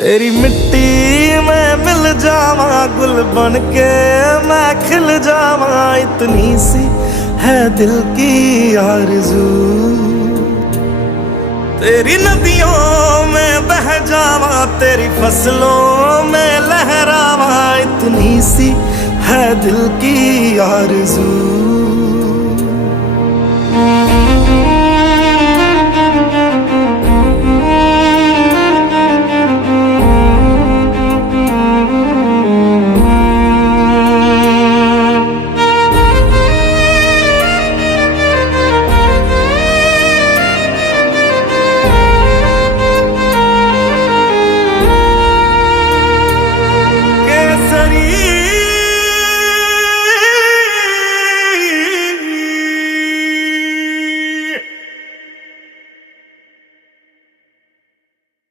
तेरी मिट्टी में मिल जावा, गुल बन के मैं खिल जावा। इतनी सी है दिल की आरज़ू, तेरी नदियों में बह जावा, तेरी फसलों में लहरावा। इतनी सी है दिल की आरज़ू।